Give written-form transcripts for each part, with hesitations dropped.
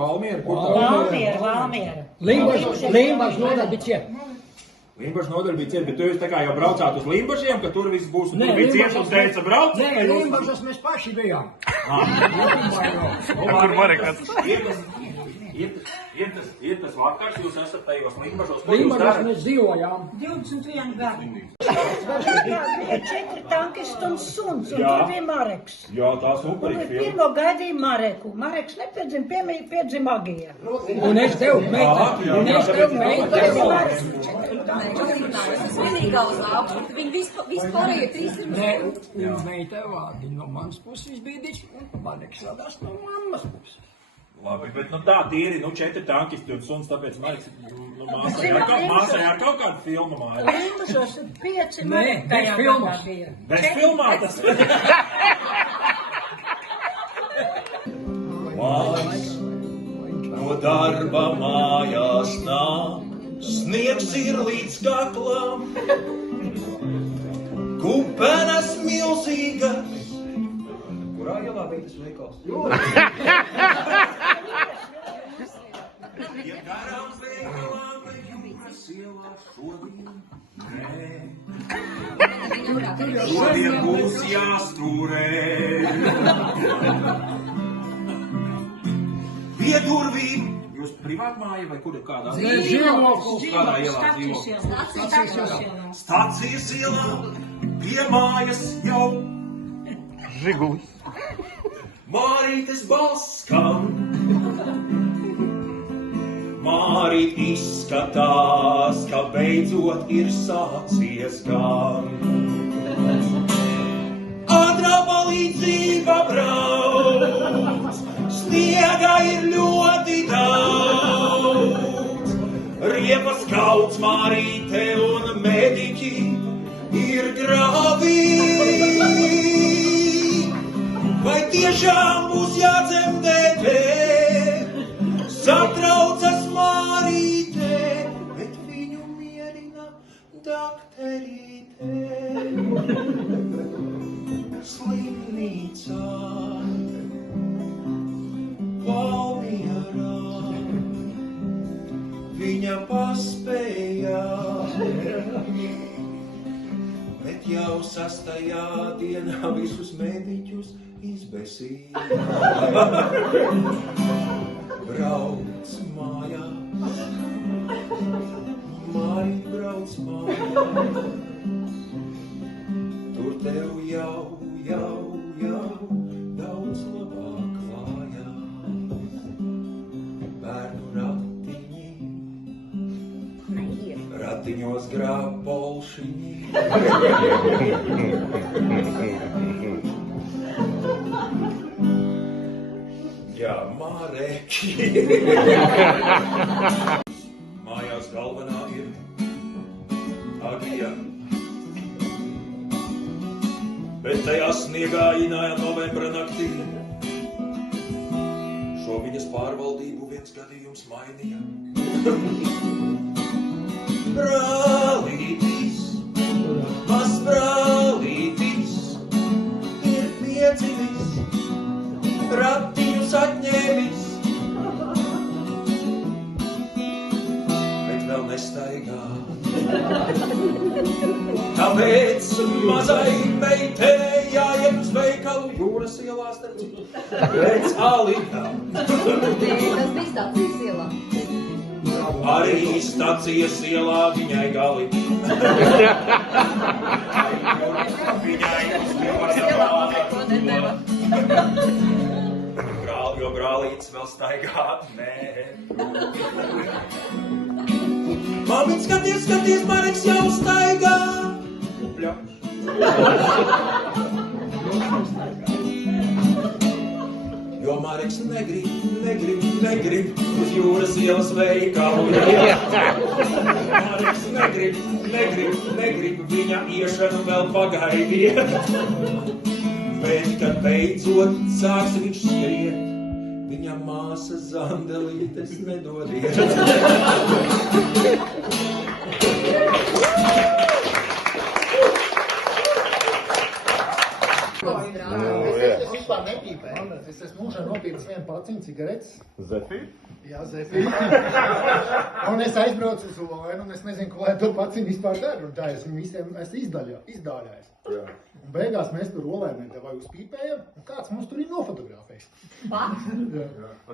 Valmiera? Valmiera. Limbažs nodaļa bija ciet. Limbažs nodaļa bija ciet, bet tu jūs tā kā jau braucāt uz Limbažiem, ka tur viss būs, un tur bija ciet un teica brauc? Nē, Limbažas mēs paši bijām. Kur Marekas? Ir tas vakars, jūs esat tajos Limbažos, ko jūs Limbažas darat? mēs dzīvojām. 21 gadu. Bija 4 tankisti un suns, un tur bija Mareks. Jā, tā Un superīga filma. pirmo gaidīja Mareku. Mareks nepiedzim, piedzim Agija. Un es tevu meitai. Un es tevu meitai. Es esmu vienīgā uz augšu, viņi vispārējie 3 ir. Nē, un meitai vārdi no manas puses bija diķi, un Mareks radās no mammas puses. Labi, bet nu tā tīri, 4 tankisti un suns, tāpēc Mareks, māsai ar kaut kādu filmu māju. Limbažos 5 Mareki bez tajā filmas. gadā bija. Bez filmātas. Mājas, no darba mājās nāk, sniegs ir līdz kaklam, kupenes milzīgas. Kurā ielā bija tas veikals? Ja garām veikalām jūras ielā šodien, nē. Šodien būs jāstūrē. Pie durvīm. Jūs privāt māja vai kur ir kādā? Dzīvoklis. Kādā ielā dzīvo? Stacijas ielā. Pie mājas jau. Žigulis. Mārītes balss skan. Mārīt izskatās, ka beidzot ir sācies gan. Ātrā palīdzība brauc, sniega ir ļoti daudz. Riepas kauts Mārīte un mediķi ir grāvī. Vai tiešām būs jādzemdē te? Satraucas Mārīte, bet viņu mierina dakterīte. Slimnīcā, Valmierā, viņa paspēja, bet jau 6. dienā visus mediķus izbesīja. Brauc mājās, Mārīt brauc mājās, tur tev jau daudz labāk klājās. Bērnu ratiņi, ratiņos grāb polšiņi. Jā, Māreki. Mājās galvenā ir Agija. Bet tajā sniegā īnājā novembra naktī šo viņas pārvaldību viens gadījums mainīja. Brālītis, maz brālītis ir piedzimis, ratiņus atņēmis, bet vēl nestaigā. Tāpēc mazai meitenei jāiet uz veikalu Jūras ielā starp citu pēc alītām. Tas bija Stacijas ielā. Arī Stacijas ielā viņai gali. Viņai jo brālītis vēl staigāt, nē. Mamīt, skaties, Mareks jau staigā. Pļauš. Jo Mareks negrib uz Jūras ielas veikalu. Mareks negrib, viņa iešanu vēl pagaidīja. Bet, kad beidzot sāks viņš skriet, viņa māsa Zandelītes nedodiet. Es vispār nepīpēju. Es esmu Mūžā nopircis vienu paciņu cigaretes. Zefīri? Jā, Zefīri. Un es aizbraucu uz Olainu, un es nezinu, ko lai to paciņu vispār dara. Un tā es viņu visiem esmu izdāļājis. Un beigās mēs tur Olainai vai uzpīpējam, un kāds mums tur ir nofotografējis.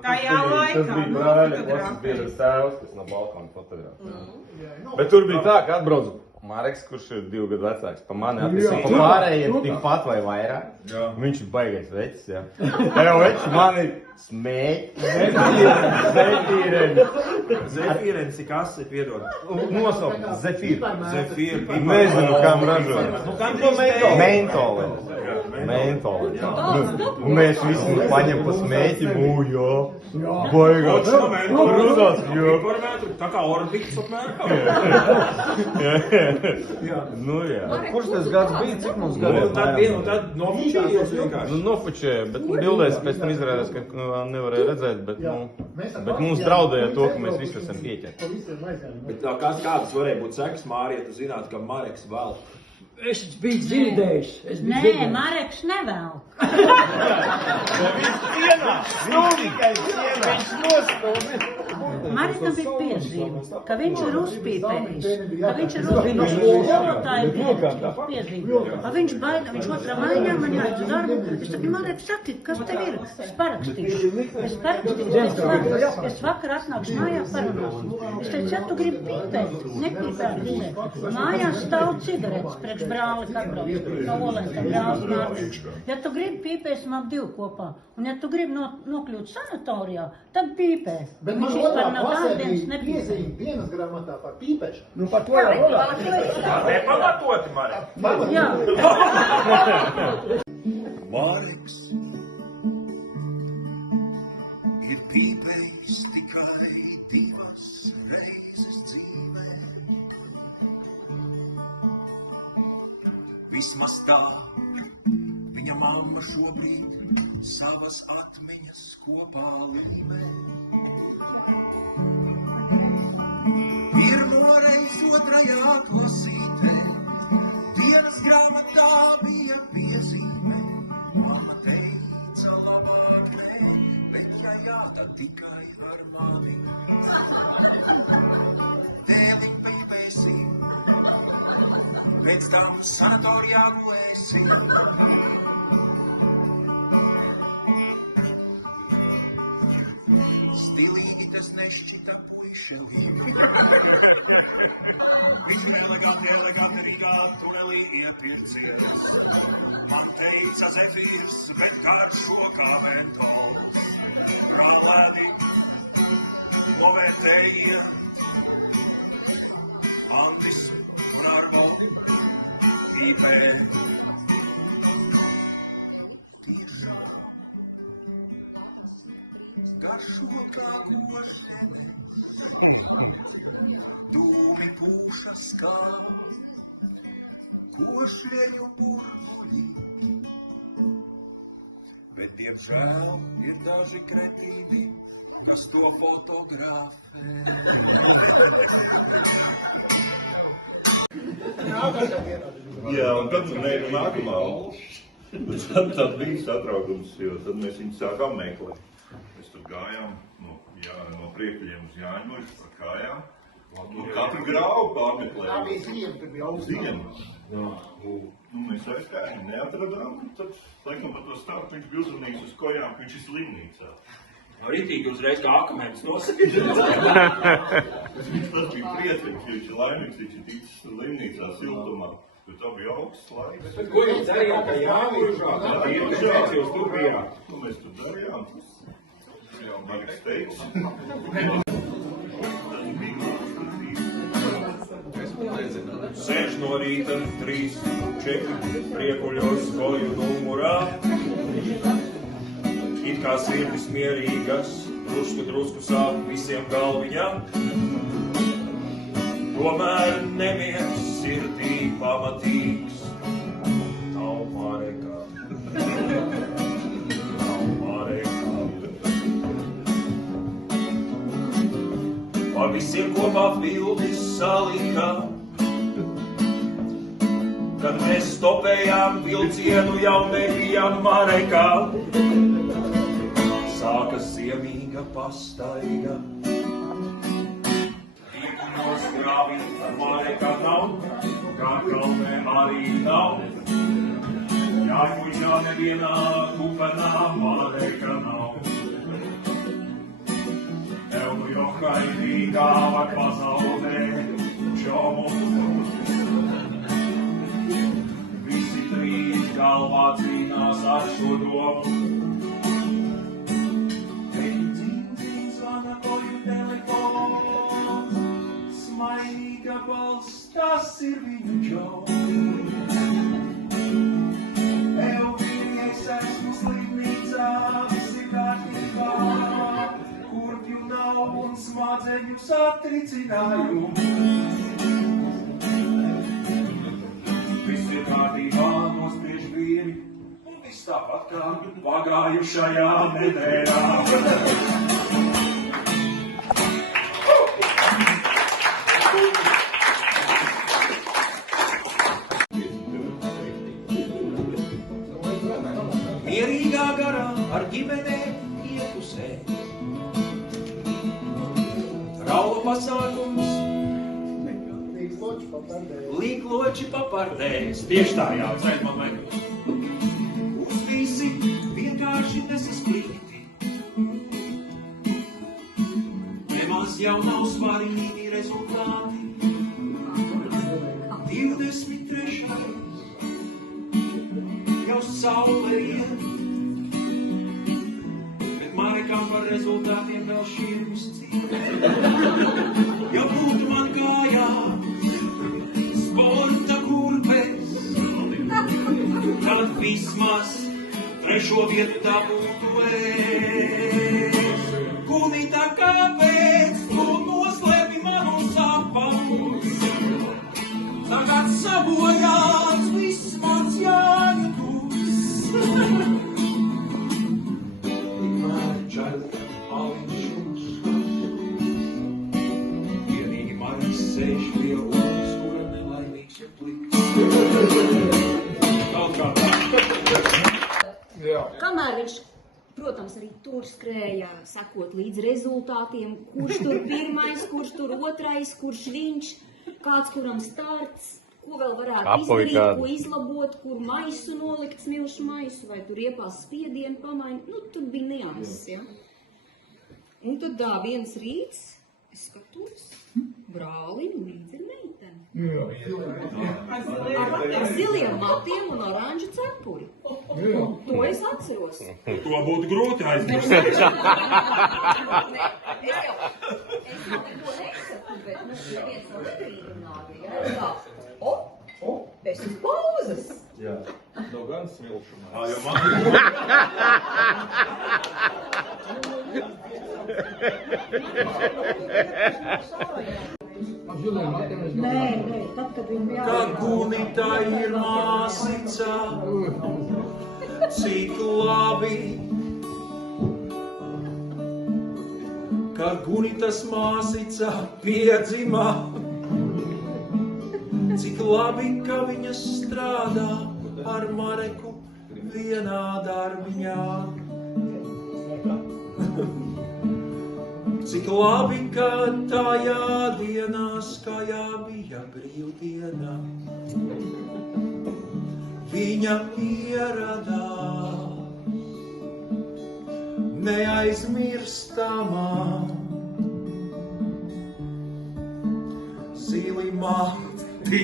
Tajā laikā. Tas bija brāļa klases biedrs tēvs, kas no balkona fotografēja. Bet tur bija tā, ka atbraucu Mareks, kurš ir 2 gadu vecāks, pa mani attīstīja, pa pārējiem tikpat vai vairāk. Viņš ir baigais veķis, jā. Tā jau veķis mani smēķi. Zefīrens ir kas, piedod. Nosaukt, Zefīri. Zefīri. Nezinu, kam ražot. Kam to mentoli? Mentoli. Un mēs visi paņem pa smēķi, jā. Baigās. Rudās, jā. Tā kā orbiks apmēram. Nu jā. Kurš tas gads bija? Cik mums gadu? Un tad nofučējos vienkārši. Nu nofučēja, bet bildēs pēc tam izrādās, ka nevarēja redzēt, bet mums draudēja to, ka mēs visi esam pieķerti. Bet tā kādas varēja būt sekas, Mārija, tu zinātu, ka Mareks vēl? Es biju dzirdējis. Nē, Mareks nevēl. Marekam bija piezīme, ka viņš ir uzpīpējis, ka viņš ir uzpīpējis skolotāju piezīme. Viņš baida, viņš otrā mājā man jāiet uz darbu. Es saku, Marek, saki, kas tev ir? Es parakstīšu. Es vakar atnākšu mājā parunāsim. Es teicu, ja tu gribi pīpēt, nepīpēt. Mājās stāv cigaretes priekš brāli, kad brauc no Olēta brālis Mārtiņš. Ja tu gribi pīpēsim ap 2 kopā, un ja tu gribi nokļūt sanatorijā, tad pīpē. Bet man otrā klasē bija piezīme dienas grāmatā par pīpēšanu. Nu, par to jau runā. Nepamatoti, Marek. Jā. Mareks ir pīpējis tikai 2 reizes dzīvē. Vismaz tā viņa mamma šobrīd savas atmiņas kopā līmē. Pirmoreiz 2. klasītē dienas grāmatā bija piezīme. Mamma teica labāk nē, bet ja jā, tad tikai ar mani. Tēli pīpēsim, pēc tam sanatorijā noēsim. Stilīgi tas nešķita puišelī. Viņš elegant Rīgā tunelī iepircies. Man teica Zefīrs, bet garšo kā mentols. Rolēdi, novērtēja Antis un Arno pīpē. Garšo kā košene, dūmi pūša skāv, košeļu burbuļi. Bet, diemžēl, ir daži kretīni, kas to fotografē. Jā, un tad nākamā. Tad bija satraukums, jo tad mēs viņu sākām meklēt. Mēs tur gājām no Priekuļiem uz Jāņmuļu par kājām. Un katru grāvu pārmeklējām. Tā bija ziema, kad bija augsts. Ziema. Mēs aizgājām, neatradām. Tad, laikam, par to stāstu viņš bija uzmanīgs uz kojām, ka viņš ir slimnīcā. No rītīgi uzreiz kā akmens nosakīt. Tas bija priecīgs, jo viņš ir laimīgs, viņš ir ticis slimnīcā siltumā. Jo tā bija augsts laiks. Bet ko jūs darījāt, ka Jāņmuļā? Jūs tur bijāt? Ko mēs tur darījām? Jā, Mareks teiks. 6 no rīta, 3, 4 Priekuļos koju numurā. It kā sirdis mierīgas, drusku sāp visiem galviņā. Tomēr nemiers sirdī pamatīgs. Nav Marekā. Nav Marekā. Pa visiem kopā bildis salika. Kad mēs stopējām vilcienu, jau nebijām Marekā. ziemīga pastaiga. Iekuņos grāvī Mareka nav, kā kalnē arī nav. Jāņuļā nevienā kupenā Mareka nav. Tev nu johaidīgā var pazaudēt čomu. Visi trīs galvā cīnās ar šo domu. Dzin, zvana koju telefons, smaidīga balss, tas ir viņu džons. Eugīnieks esmu slimnīcā, viss ir kārtībā, kurpju nav un smadzeņu satricinājumu. Viss ir kārtībā, nospiež vieni, un viss tāpat kā pagājušajā nedēļā. Mierīgā garā ar ģimenē ietusē. Raula pasākums, līkloči papardēs. Tieši tā, jā, dzēd man vajag. Uz visi vienkārši nesaspīti. Nemaz jau nav svarīgi rezultāti. 23. Jau saule iet, bet Marekam par rezultātiem vēl šķirgus ciet. Ja būtu man kājā sporta kurpes, tad vismaz 3. vietu tā būtu es. Gunita, kāpēc tu noslēpi manu sapņus? Tagad sabojāts viss mans jāņekus. Tikmēr čaļka aliņš uzskatās. Vienīgi Marks sēž pie ulas, kura nelaimīgs ir pliks. Kaut kā tā. Kamēr viņš, protams, arī tur skrēja, sakot līdz rezultātiem, kurš tur pirmais, kurš tur otrais, kurš viņš, kāds kuram starts, ko vēl varētu izdarīt, ko izlabot, kur maisu nolikt, smilšu maisu, vai tur iepās spiedienu pamaini. Nu, tur bija nianses, ja. Un tad viens rīts, es skatos, brāliņu līdzi ir meitene. Ar ziliem matiem un oranžu cepuri. To es atceros. To būtu grūti aizmirst. Es jau neko nesaku, bet neviens no negrīdināja. Jā, bez pauzes. Jā, no gan smilšumā. Jo man... Nē, tad, kad viņi bija Kad Gunita ir māsica, cik labi. Kad Gunitas māsica piedzima, cik labi, ka viņa strādā ar Mareku vienā darbiņā. Cik labi, ka tajā dienā skajā bija brīvdiena. Viņa ieradās neaizmirstamā. Zili mati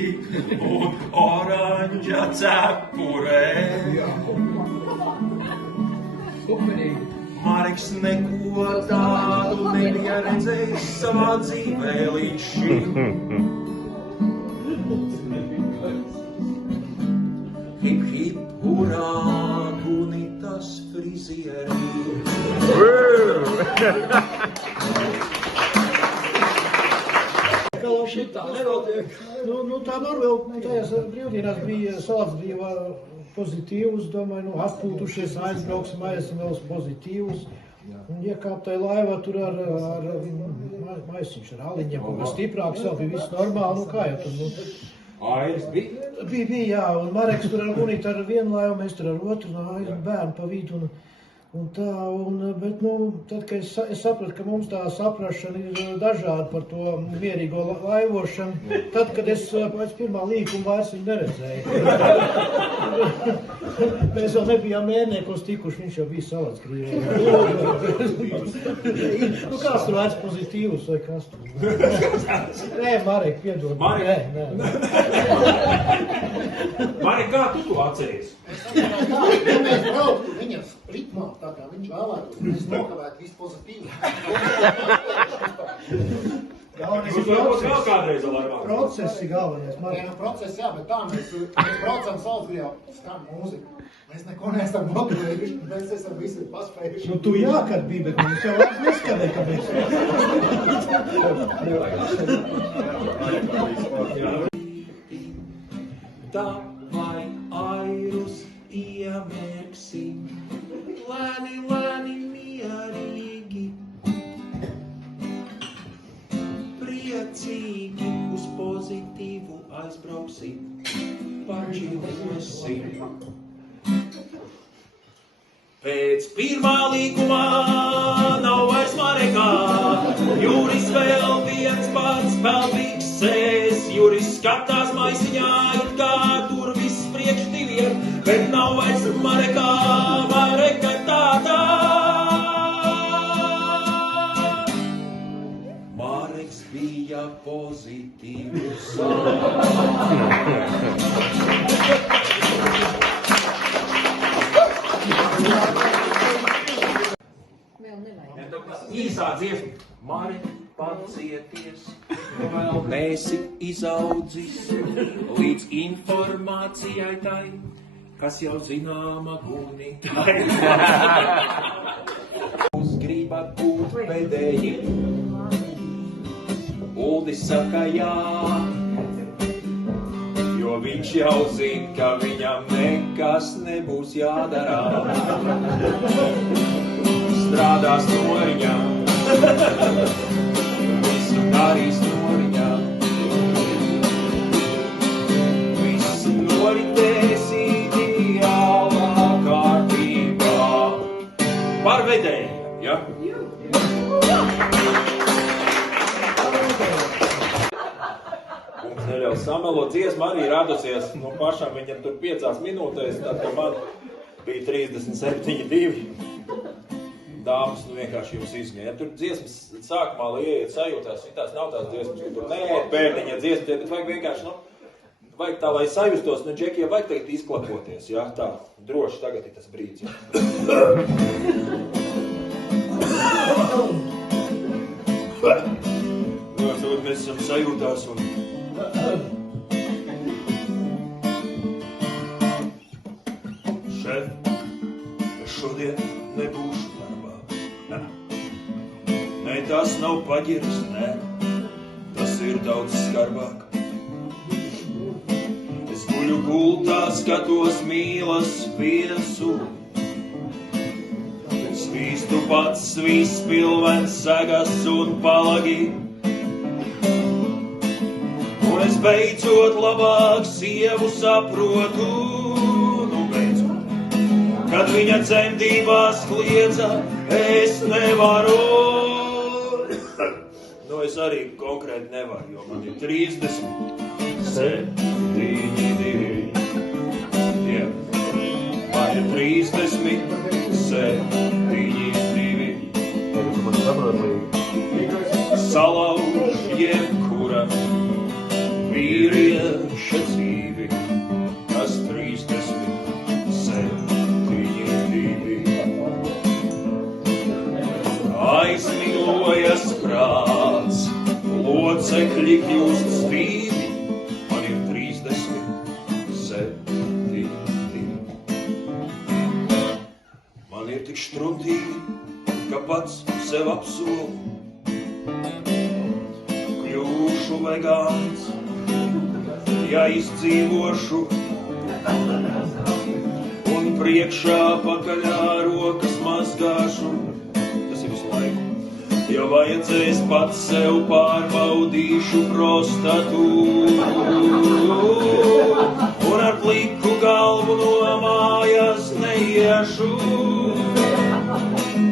un oranža cepurē. Mareks neko tādu nebija redzējis savā dzīvē līdz šim. Hip, hip, hurā, Gunitas frizieri. Tā Norvēl, tajās brīvdienās bija salāts bija pozitīvs, domāju, atpūtušies, aizbrauksim, esam vēl pozitīvs. Un iekāptai laivā tur ar maisiņš ar aliņiem, kaut kā stiprāks, vēl bija viss normāli, nu kā jau tur, Airs bija? Bija, jā, un Mareks tur ar Gunitu ar vienu laivu, mēs tur ar otru, un bērnu pa vidu, Un tā, bet, tad, kad es sapratu, ka mums tā saprašana ir dažāda par to mierīgo laivošanu, tad, kad es pēc pirmā līkuma vairs viņu neredzēju. Mēs vēl nebijām mērniekos tikuši, viņš jau bija salāts Krīvē. Kāds tur vairs pozitīvs vai kas tur? Nē, Marek, piedod. Marek? Nē. Marek, kā tu to atceries? Ja mēs brauktu viņas ritmā, tā kā viņš vēlētos, mēs nokavētu visu pozitīvu. Viņš to būs vēl kādreiz vēl arvāk. Procesi galvenais, Marek. Jā, procesi, jā, bet tā mēs braucam Salzgiļā, skan mūziku. Mēs neko neesam motivējuši, mēs esam visi paspējuši. Tu jā, kad bija, bet mums jau vairs neskanēja, kāpēc. Tā vai airus iemērksim, lēni, lēni, mierīgi, priecīgi uz pozitīvu aizbrauksim, pačīvosim. Pēc pirmā līgumā nav vairs Marekā, Juris vēl viens pats peldīgs sēs, Juris skatās maisiņā, it kā tur viss priekš diviem, bet nav vairs Marekā, Mareka tādā. Mareks bija pozitīvs. Īsā dziesma. Mari, pacieties, vēl nesi izaudzis līdz informācijai tai, kas jau zināma gunitai. Jūs gribat būt pēdēji, Uldis saka jā, jo viņš jau zina, ka viņam nekas nebūs jādara. Strādās noriņā, visu darīs noriņā, viss noritēs ideālā kārtībā. Par vedējiem, ja? Mums neļaus samelo dziesma arī radusies, pašām viņam tur 5 minūtēs, tad man bija 37,2. Dāmas, vienkārši jums izņēma. Ja tur dziesmas sākumā, lai ieiet sajūtās, tās nav tās dziesmas, ka tur neiet bērniņa dziesmas, bet vajag vienkārši, vajag tā, lai sajustos, džekiem vajag tagad izklapoties, ja, tā, droši tagad ir tas brīdis, ja. Tagad mēs esam sajūtās un... Šef, es šodien nebūšu. Nē, tas nav paģiris, nē, tas ir daudz skarbāk. Es guļu gultā, skatos mīlas viesu, svīstu pats svīstpilvens segas un palagi. Un es beidzot labāk sievu saprotu, beidzot, kad viņa dzemdībās kliedza, es nevaru. Es arī konkrēti nevaru, jo man ir 37,2. Jā, man ir 37,2. Salauž jebkura vīrieša dzīvi, kas 37,2. Aizmiglojas prāts, locekļi kļūst stīvi, man ir 37,2. Man ir tik štruntīgi, ka pats sev apsolu, kļūšu vegāns, ja izdzīvošu, un priekšā pakaļā rokas mazgāšu. Ja vajadzēs pats sev pārbaudīšu prostatu un ar pliku galvu no mājas neiešu.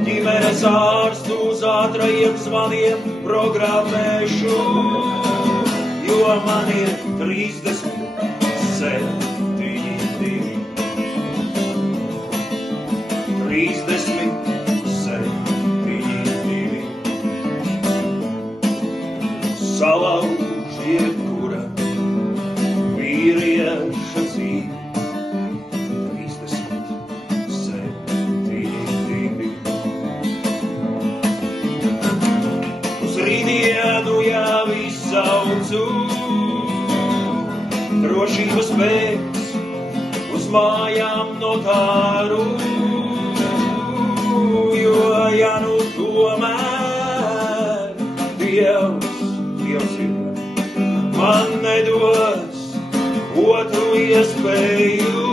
Ģimenes ārstu uz ātrajiem zvaniem programmēšu, jo man ir 37. 37. Salauž jebkura vīrieša dzīve. 37. Uz rītdienu jau izsaucu drošības pēc, uz mājām notāru. Jo, ja nu tomēr Dievs ir, man nedos otru iespēju.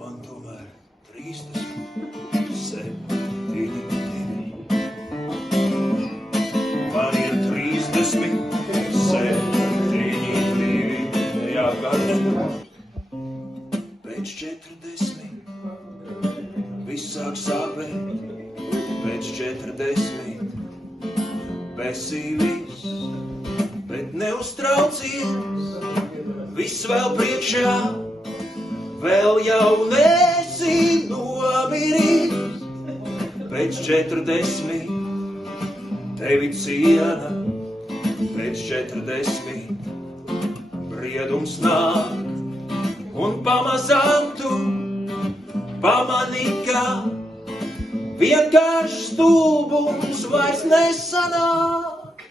Man tomēr 37. Man ir 37. Jākārt. Pēc 40. Viss sāk sāpēt, pēc 40. Besīvis, bet neuztraucies, viss vēl priekšā, vēl jau nesi nomiris. Pēc 40. Tevi ciena, pēc 40. Briedums nāk, un pamazām tu pamani, ka vienkārši stulbums vairs nesanāk.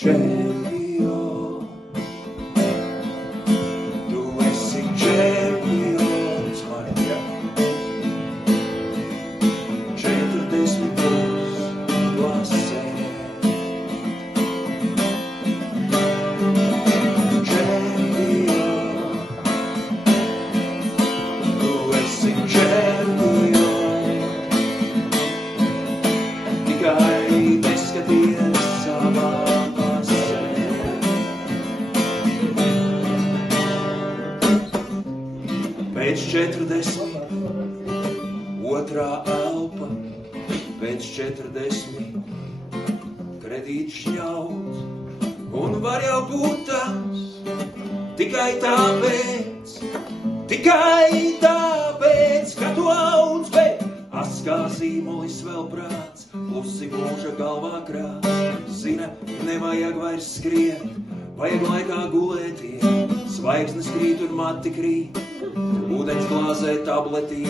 Čempions, tu esi čempions, maņa. 40 plus klasē. Pēc 40. Otrā elpa, pēc 40. Kredīts šņauts, un var jau būt tas tikai tāpēc, ka tu audz, bet askā zīmolis vēl prāts, plusi mūža galvā krāts. Zina, nevajag vairs skriet, vajag laikā gulēties, zvaigznes krīt un mati krīt, ūdens glāzē tabletī,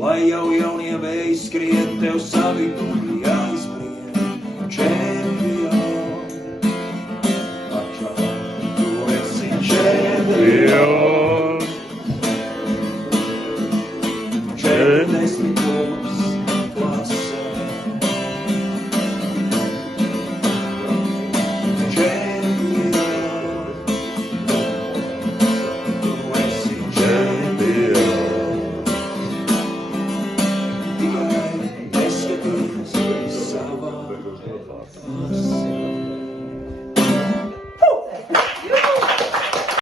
lai jau jaunie vēji skriet, tev savi jāizbrien. Čempion, pašā, tu esi čempion. 40 plus